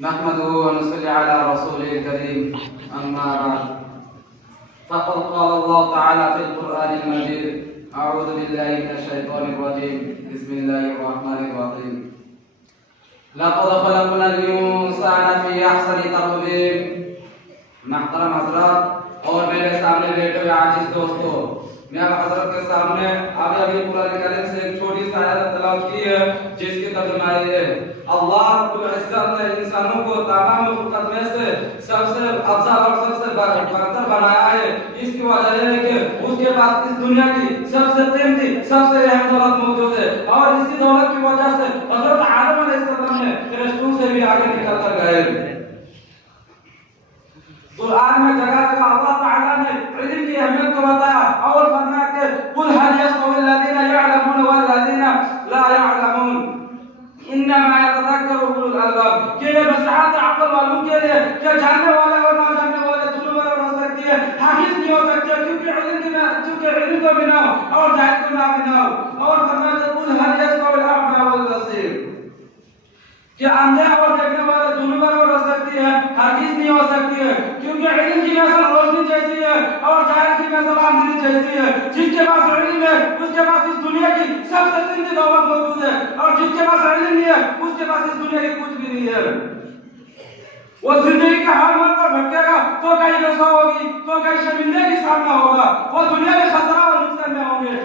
نحمده ونصلي على رسوله الكريم أما بعد فقد قال الله تعالى في القرآن المجيد أعوذ بالله من الشيطان الرجيم بسم الله الرحمن الرحيم لقد خلقنا الإنسان في أحسن تقويم محترم حضرات اور میرے سامنے بیٹھے ہوئے عاجز دوستو میں اب حضرت کے سامنے ابھی قرآن کریم سے ایک چھوٹی سی آیت تلاوت کی ہے جس کی ترجمہ یہ ہے اللہ رب العزت نے انسانوں کو تمام مخلوقات میں سے سب سے افضل اور سب سے برتر بنایا ہے اس کی وجہ یہ ہے کہ اس کے پاس اس دنیا کی سب سے قیمتی سب سے اہم دولت موجود ہے اور اسی دولت کی وجہ سے حضرت آدم علیہ السلام نے فرشتوں سے بھی آگے نکل کر گئے قرآن میں جگہ جگہ اللہ تعالیٰ نے علم کی اہمیت کو بتایا اور فرمایا کہ قل هل يستوي الذين يعلمون والذين لا يعلمون انما يتذكر اولو الالباب کہ یہ نصیحت عقل والوں کے لیے کہ جاننے والے اور نہ جاننے والے دونوں برابر ہو سکتی ہے حاکم نہیں ہو سکتے کیونکہ علم کو بنا اور جاہل کو نہ بنا اور فرمایا کہ قل هل يستوي الاعمى والبصير کہ اندھے اور دیکھنے والے دونوں برابر ہو سکتی ہے ہرگز نہیں ہو سکتی ہے کیونکہ علم کی مثل روشنی جیسی ہے اور جاہل کی مثل اندھیری جیسی ہے جس کے پاس علم ہے اس کے پاس اس دنیا کی سب سے قیمتی دولت موجود ہے اور جس کے پاس علم نہیں ہے اس کے پاس اس دنیا کی کچھ بھی نہیں ہے وہ زندگی کے ہر موڑ پر بھٹکے گا تو کہیں رسوا ہوگی تو کہیں شرمندے کی سامنا ہوگا وہ دنیا میں خسارہ اور نقصان میں ہوں گے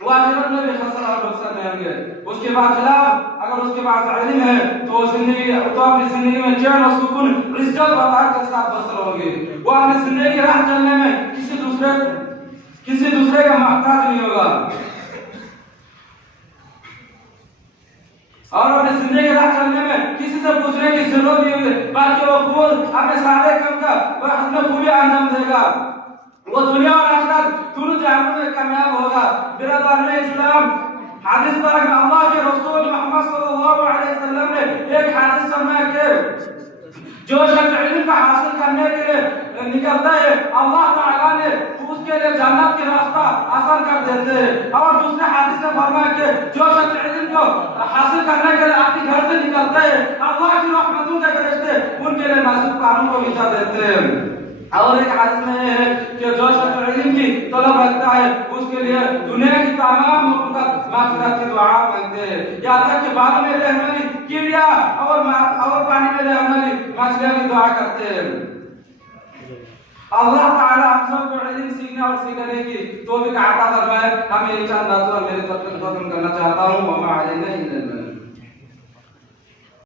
وہ آخرت میں بھی خسارہ اور نقصان میں ہوں گے اس کے بعد خلاف اگر اس کے پاس علم ہے تو اپنی زندگی میں چین اور سکون عزت و وقار کے ساتھ بسر ہوگی وہ اپنی زندگی کی راہ چلنے میں کسی دوسرے کا محتاج نہیں ہوگا اور اپنی زندگی کی راہ چلنے میں کسی سے پوچھنے کی ضرورت نہیں ہوگی بلکہ وہ خود اپنے سارے کام کا وہ اپنے خوبی انجام دے گا وہ دنیا اور آخرت دونوں جہانوں میں کامیاب ہوگا برادران اسلام حدیث پر اللہ کے رسول محمد صلی اللہ علیہ وسلم نے ایک حدیث فرمایا کہ جو شخص علم کا حاصل کرنے کے لیے نکلتا ہے اللہ تعالیٰ نے اس کے لیے جنت کا راستہ آسان کر دیتے ہیں اور دوسرے حدیث میں فرمایا کہ جو شخص علم کو حاصل کرنے کے لیے اپنے گھر سے نکلتا ہے اللہ کی رحمتوں کے فرشتے ان کے لیے نازک کانوں کو بچھا دیتے ہیں اور ایک حدیث میں ہے کہ جو شخص علم کی طلب رکھتا ہے اس کے لیے دنیا کی تمام مخلوقات مغفرت کی دعا مانگتے ہیں یہاں تک کہ باغ میں رہنے والی کیڑیا اور پانی میں رہنے والی مچھلیاں بھی دعا کرتے ہیں اللہ تعالیٰ ہم سب کو علم سیکھنے اور سکھانے کی توفیق عطا فرمائے ہمیں چند باتوں میرے طرف سے ختم کرنا چاہتا ہوں وما علینا